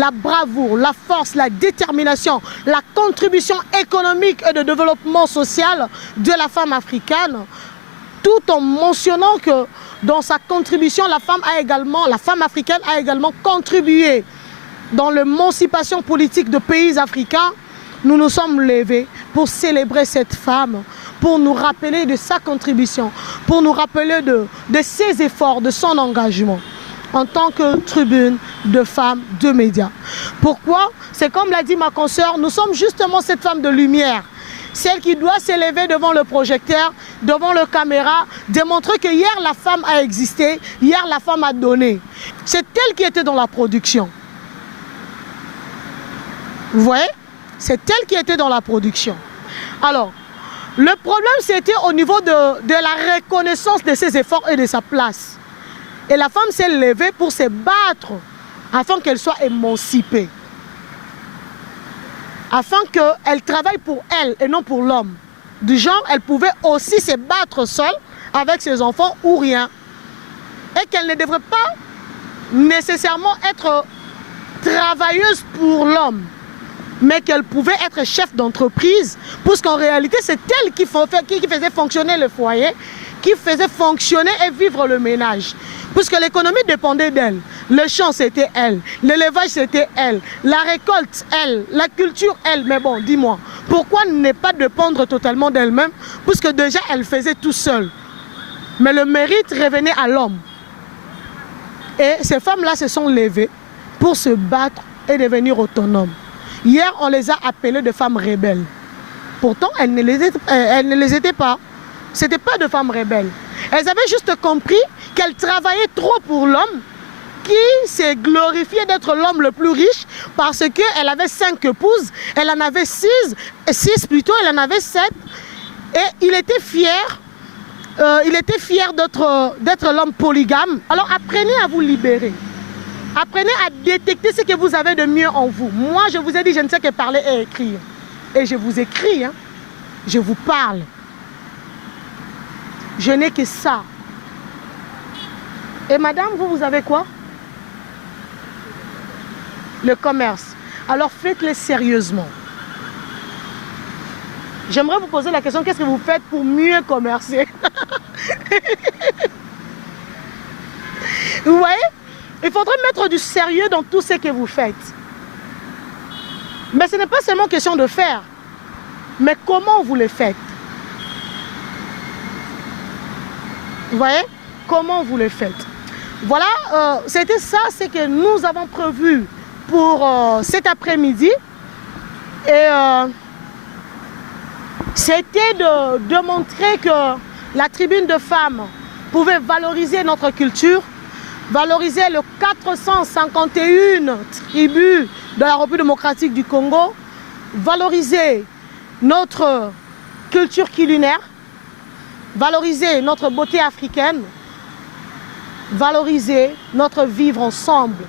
la bravoure, la force, la détermination, la contribution économique et de développement social de la femme africaine, tout en mentionnant que dans sa contribution, la femme africaine a également contribué dans l'émancipation politique de pays africains. Nous nous sommes levés pour célébrer cette femme, pour nous rappeler de sa contribution, pour nous rappeler de ses efforts, de son engagement en tant que tribune de femmes de médias. Pourquoi? C'est comme l'a dit ma consoeur, nous sommes justement cette femme de lumière, celle qui doit s'élever devant le projecteur, devant le caméra, démontrer que hier la femme a existé, hier la femme a donné. C'est elle qui était dans la production. Vous voyez? C'est elle qui était dans la production. Alors, le problème c'était au niveau de la reconnaissance de ses efforts et de sa place. Et la femme s'est levée pour se battre afin qu'elle soit émancipée. Afin qu'elle travaille pour elle et non pour l'homme. Du genre, elle pouvait aussi se battre seule avec ses enfants ou rien. Et qu'elle ne devrait pas nécessairement être travailleuse pour l'homme, mais qu'elle pouvait être chef d'entreprise, puisqu'en réalité, c'est elle qui faisait fonctionner le foyer, qui faisait fonctionner et vivre le ménage. Puisque l'économie dépendait d'elle. Le champ, c'était elle. L'élevage, c'était elle. La récolte, elle. La culture, elle. Mais bon, dis-moi, pourquoi ne pas dépendre totalement d'elle-même, puisque déjà, elle faisait tout seule. Mais le mérite revenait à l'homme. Et ces femmes-là se sont levées pour se battre et devenir autonomes. Hier, on les a appelées de femmes rebelles. Pourtant, elles ne les étaient pas. Ce n'étaient pas de femmes rebelles. Elles avaient juste compris qu'elles travaillaient trop pour l'homme, qui s'est glorifié d'être l'homme le plus riche parce qu'elle avait 5 épouses, elle en avait 6 plutôt, elle en avait 7. Et il était fier d'être l'homme polygame. Alors apprenez à vous libérer. Apprenez à détecter ce que vous avez de mieux en vous. Moi, je vous ai dit, je ne sais que parler et écrire. Et je vous écris, hein. Je vous parle. Je n'ai que ça. Et madame, vous avez quoi? Le commerce. Alors faites-le sérieusement. J'aimerais vous poser la question, qu'est-ce que vous faites pour mieux commercer? Vous voyez? Il faudrait mettre du sérieux dans tout ce que vous faites. Mais ce n'est pas seulement question de faire, mais comment vous le faites. Vous voyez? Comment vous le faites. Voilà, c'était ça, c'est que nous avons prévu pour cet après-midi. Et c'était de montrer que la tribune de femmes pouvait valoriser notre culture, valoriser les 451 tribus de la République démocratique du Congo, valoriser notre culture culinaire, valoriser notre beauté africaine, valoriser notre vivre ensemble